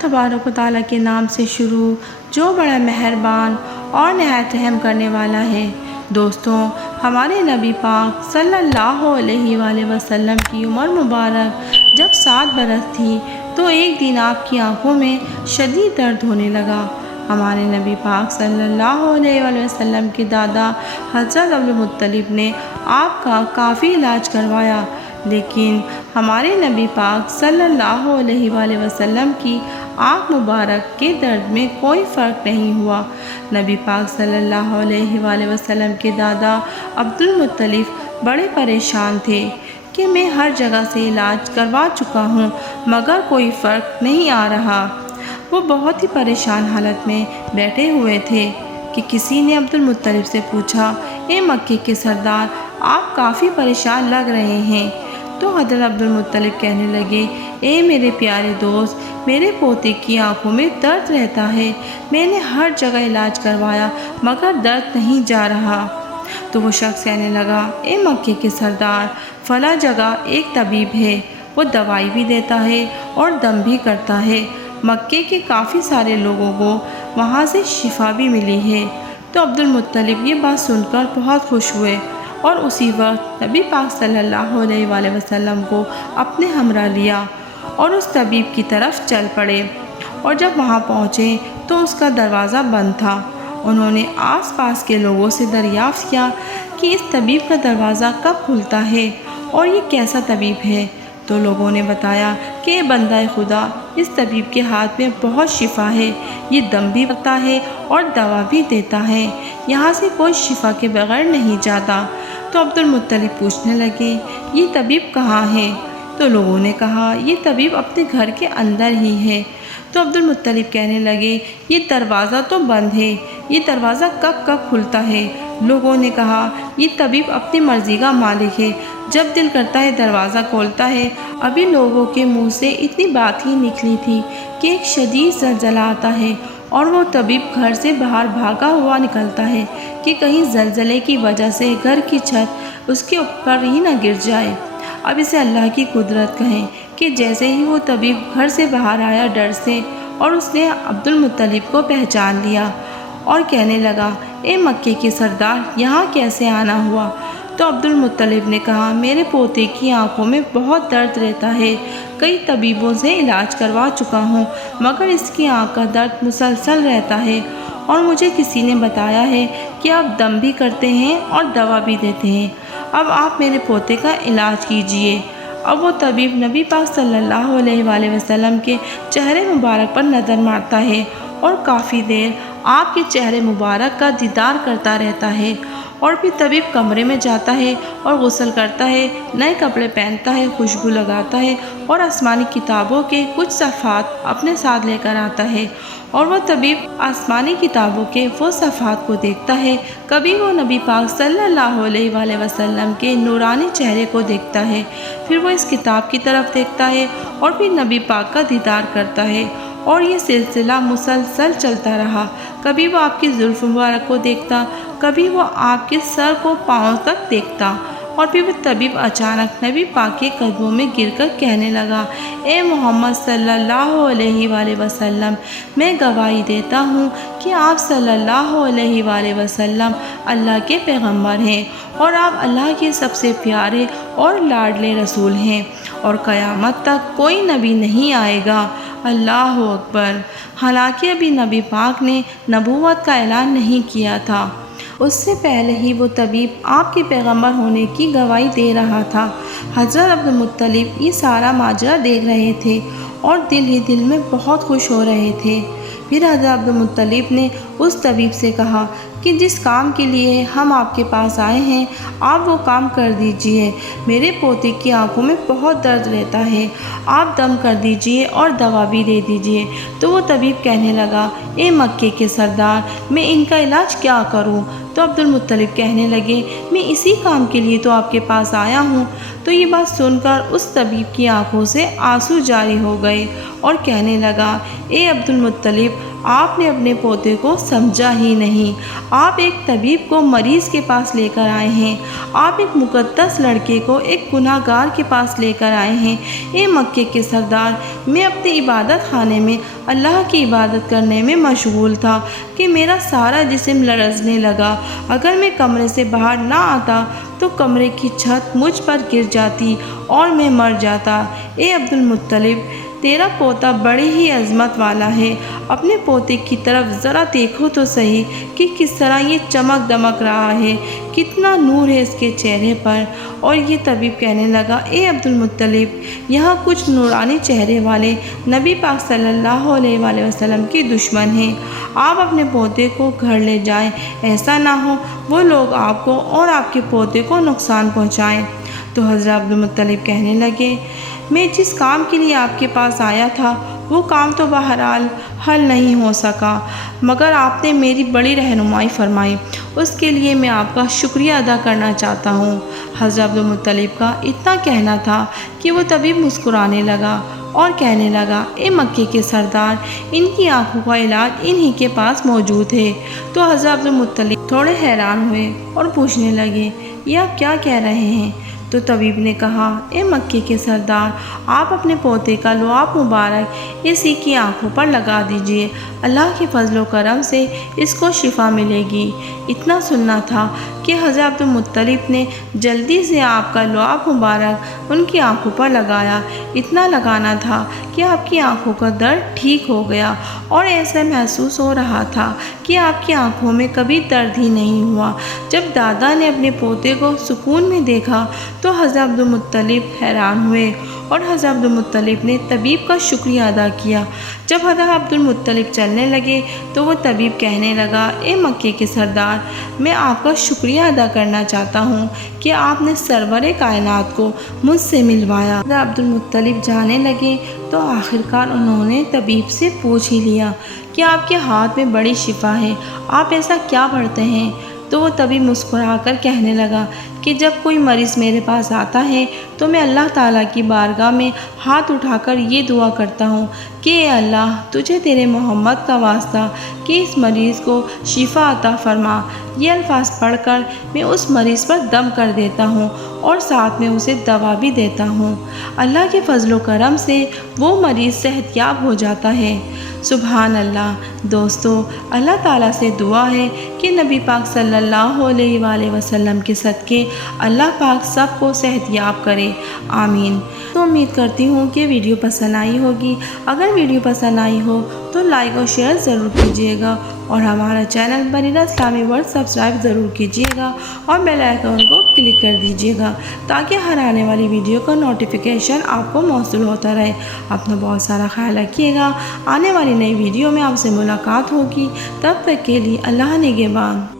تبارک و تعالیٰ کے نام سے شروع جو بڑا مہربان اور نہایت رحم کرنے والا ہے۔ دوستوں، ہمارے نبی پاک صلی اللہ علیہ وآلہ وسلم کی عمر مبارک جب 7 برس تھی تو ایک دن آپ کی آنکھوں میں شدید درد ہونے لگا۔ ہمارے نبی پاک صلی اللہ علیہ وآلہ وسلم کے دادا حضرت عبدالمطلب نے آپ کا کافی علاج کروایا، لیکن ہمارے نبی پاک صلی اللہ علیہ وآلہ وسلم کی آنکھ مبارک کے درد میں کوئی فرق نہیں ہوا۔ نبی پاک صلی اللہ علیہ وآلہ وسلم کے دادا عبدالمطلب بڑے پریشان تھے کہ میں ہر جگہ سے علاج کروا چکا ہوں مگر کوئی فرق نہیں آ رہا۔ وہ بہت ہی پریشان حالت میں بیٹھے ہوئے تھے کہ کسی نے عبدالمطلب سے پوچھا، اے مکے کے سردار، آپ کافی پریشان لگ رہے ہیں۔ تو حضرت عبدالمطلب کہنے لگے، اے میرے پیارے دوست، میرے پوتے کی آنکھوں میں درد رہتا ہے، میں نے ہر جگہ علاج کروایا مگر درد نہیں جا رہا۔ تو وہ شخص کہنے لگا، اے مکے کے سردار، فلاں جگہ ایک طبیب ہے، وہ دوائی بھی دیتا ہے اور دم بھی کرتا ہے، مکے کے کافی سارے لوگوں کو وہاں سے شفا بھی ملی ہے۔ تو عبدالمطلب یہ بات سن کر بہت خوش ہوئے اور اسی وقت نبی پاک صلی اللہ علیہ وآلہ وسلم کو اپنے ہمراہ لیا اور اس طبیب کی طرف چل پڑے، اور جب وہاں پہنچے تو اس کا دروازہ بند تھا۔ انہوں نے آس پاس کے لوگوں سے دریافت کیا کہ اس طبیب کا دروازہ کب کھلتا ہے اور یہ کیسا طبیب ہے؟ تو لوگوں نے بتایا کہ یہ بندہ خدا، اس طبیب کے ہاتھ میں بہت شفا ہے، یہ دم بھی کرتا ہے اور دوا بھی دیتا ہے، یہاں سے کوئی شفا کے بغیر نہیں جاتا۔ تو عبدالمطلب پوچھنے لگے، یہ طبیب کہاں ہے؟ تو لوگوں نے کہا، یہ طبیب اپنے گھر کے اندر ہی ہے۔ تو عبدالمطلب کہنے لگے، یہ دروازہ تو بند ہے، یہ دروازہ کب کب کھلتا ہے؟ لوگوں نے کہا، یہ طبیب اپنی مرضی کا مالک ہے، جب دل کرتا ہے دروازہ کھولتا ہے۔ ابھی لوگوں کے منہ سے اتنی بات ہی نکلی تھی کہ ایک شدید زلزلہ آتا ہے اور وہ طبیب گھر سے باہر بھاگا ہوا نکلتا ہے کہ کہیں زلزلے کی وجہ سے گھر کی چھت اس کے اوپر ہی نہ گر جائے۔ اب اسے اللہ کی قدرت کہیں کہ جیسے ہی وہ طبیب گھر سے باہر آیا ڈر سے، اور اس نے عبدالمطلب کو پہچان لیا اور کہنے لگا، اے مکے کے سردار، یہاں کیسے آنا ہوا؟ تو عبدالمطلب نے کہا، میرے پوتے کی آنکھوں میں بہت درد رہتا ہے، کئی طبیبوں سے علاج کروا چکا ہوں مگر اس کی آنکھ کا درد مسلسل رہتا ہے، اور مجھے کسی نے بتایا ہے کہ آپ دم بھی کرتے ہیں اور دوا بھی دیتے ہیں، اب آپ میرے پوتے کا علاج کیجئے۔ اب وہ طبیب نبی پاک صلی اللہ علیہ وآلہ وسلم کے چہرے مبارک پر نظر مارتا ہے اور کافی دیر آپ کے چہرے مبارک کا دیدار کرتا رہتا ہے، اور پھر طبیب کمرے میں جاتا ہے اور غسل کرتا ہے، نئے کپڑے پہنتا ہے، خوشبو لگاتا ہے اور آسمانی کتابوں کے کچھ صفحات اپنے ساتھ لے کر آتا ہے، اور وہ طبیب آسمانی کتابوں کے وہ صفحات کو دیکھتا ہے، کبھی وہ نبی پاک صلی اللہ علیہ وآلہ وسلم کے نورانی چہرے کو دیکھتا ہے، پھر وہ اس کتاب کی طرف دیکھتا ہے اور پھر نبی پاک کا دیدار کرتا ہے، اور یہ سلسلہ مسلسل چلتا رہا۔ کبھی وہ آپ کی زلف مبارک کو دیکھتا، کبھی وہ آپ کے سر کو پاؤں تک دیکھتا، اور پھر وہ طبیب اچانک نبی پاک کے قدموں میں گر کر کہنے لگا، اے محمد صلی اللہ علیہ وآلہ وسلم، میں گواہی دیتا ہوں کہ آپ صلی اللہ علیہ وآلہ وسلم اللہ کے پیغمبر ہیں، اور آپ اللہ کے سب سے پیارے اور لاڈلے رسول ہیں، اور قیامت تک کوئی نبی نہیں آئے گا۔ اللہ اکبر! حالانکہ ابھی نبی پاک نے نبوت کا اعلان نہیں کیا تھا، اس سے پہلے ہی وہ طبیب آپ کے پیغمبر ہونے کی گواہی دے رہا تھا۔ حضرت عبدالمطلب یہ سارا ماجرا دیکھ رہے تھے اور دل ہی دل میں بہت خوش ہو رہے تھے۔ پھر حضرت عبدالمطلب نے اس طبیب سے کہا کہ جس کام کے لیے ہم آپ کے پاس آئے ہیں آپ وہ کام کر دیجئے، میرے پوتے کی آنکھوں میں بہت درد رہتا ہے، آپ دم کر دیجئے اور دوا بھی دے دیجئے۔ تو وہ طبیب کہنے لگا، اے مکے کے سردار، میں ان کا علاج کیا کروں؟ تو عبدالمطلب کہنے لگے، میں اسی کام کے لیے تو آپ کے پاس آیا ہوں۔ تو یہ بات سن کر اس طبیب کی آنکھوں سے آنسو جاری ہو گئے اور کہنے لگا، اے عبدالمطلب، آپ نے اپنے پوتے کو سمجھا ہی نہیں۔ آپ ایک طبیب کو مریض کے پاس لے کر آئے ہیں، آپ ایک مقدس لڑکے کو ایک گناہ گار کے پاس لے کر آئے ہیں۔ اے مکے کے سردار، میں اپنے عبادت خانے میں اللہ کی عبادت کرنے میں مشغول تھا کہ میرا سارا جسم لرزنے لگا۔ اگر میں کمرے سے باہر نہ آتا تو کمرے کی چھت مجھ پر گر جاتی اور میں مر جاتا۔ اے عبد المطلب، تیرا پوتا بڑی ہی عظمت والا ہے، اپنے پوتے کی طرف ذرا دیکھو تو صحیح کہ کس طرح یہ چمک دمک رہا ہے، کتنا نور ہے اس کے چہرے پر۔ اور یہ طبیب کہنے لگا، اے عبد المطلب، یہاں کچھ نورانی چہرے والے نبی پاک صلی اللہ علیہ وآلہ وسلم کے دشمن ہیں، آپ اپنے پوتے کو گھر لے جائیں، ایسا نہ ہو وہ لوگ آپ کو اور آپ کے پوتے کو نقصان پہنچائیں۔ تو حضرت عبد المطلب کہنے لگے، میں جس کام کے لیے آپ کے پاس آیا تھا وہ کام تو بہرحال حل نہیں ہو سکا، مگر آپ نے میری بڑی رہنمائی فرمائی، اس کے لیے میں آپ کا شکریہ ادا کرنا چاہتا ہوں۔ حضرت عبد المطلب کا اتنا کہنا تھا کہ وہ طبیب مسکرانے لگا اور کہنے لگا، اے مکے کے سردار، ان کی آنکھوں کا علاج انہی کے پاس موجود ہے۔ تو حضرت عبد المطلب تھوڑے حیران ہوئے اور پوچھنے لگے، یہ آپ کیا کہہ رہے ہیں؟ تو طبیب نے کہا، اے مکے کے سردار، آپ اپنے پوتے کا لعاب مبارک اسی کی آنکھوں پر لگا دیجئے، اللہ کے فضل و کرم سے اس کو شفا ملے گی۔ اتنا سننا تھا کہ حضرت عبد المطلب نے جلدی سے آپ کا لعاب مبارک ان کی آنکھوں پر لگایا۔ اتنا لگانا تھا کہ آپ کی آنکھوں کا درد ٹھیک ہو گیا اور ایسا محسوس ہو رہا تھا کہ آپ کی آنکھوں میں کبھی درد ہی نہیں ہوا۔ جب دادا نے اپنے پوتے کو سکون میں دیکھا تو حضرت عبد المطلب حیران ہوئے اور حضرت عبد المطلب نے طبیب کا شکریہ ادا کیا۔ جب حضرت عبد المطلب چلنے لگے تو وہ طبیب کہنے لگا، اے مکے کے سردار، میں آپ کا شکریہ ادا کرنا چاہتا ہوں کہ آپ نے سرور کائنات کو مجھ سے ملوایا۔ حضرت عبد المطلب جانے لگے تو آخرکار انہوں نے طبیب سے پوچھ ہی لیا کہ آپ کے ہاتھ میں بڑی شفا ہے، آپ ایسا کیا پڑھتے ہیں؟ تو وہ طبیب مسکرا کر کہنے لگا کہ جب کوئی مریض میرے پاس آتا ہے تو میں اللہ تعالیٰ کی بارگاہ میں ہاتھ اٹھا کر یہ دعا کرتا ہوں کہ اے اللہ، تجھے تیرے محمد کا واسطہ کہ اس مریض کو شفا عطا فرما۔ یہ الفاظ پڑھ کر میں اس مریض پر دم کر دیتا ہوں اور ساتھ میں اسے دوا بھی دیتا ہوں۔ اللہ کے فضل و کرم سے وہ مریض صحت یاب ہو جاتا ہے۔ سبحان اللہ۔ دوستو، اللہ تعالیٰ سے دعا ہے کہ نبی پاک صلی اللہ علیہ وآلہ وسلم کے صدقے اللہ پاک سب کو صحت یاب کرے، آمین۔ تو امید کرتی ہوں کہ ویڈیو پسند آئی ہوگی۔ اگر ویڈیو پسند آئی ہو تو لائک اور شیئر ضرور کیجیے گا اور ہمارا چینل بریرہ اسلامی ورلڈ سبسکرائب ضرور کیجیے گا اور بیل آئیکن کو کلک کر دیجیے گا تاکہ ہر آنے والی ویڈیو کا نوٹیفیکیشن آپ کو موصول ہوتا رہے۔ اپنا بہت سارا خیال رکھیے گا۔ آنے والی نئی ویڈیو میں آپ سے ملاقات ہوگی، تب تک کے لیے اللہ نگہبان۔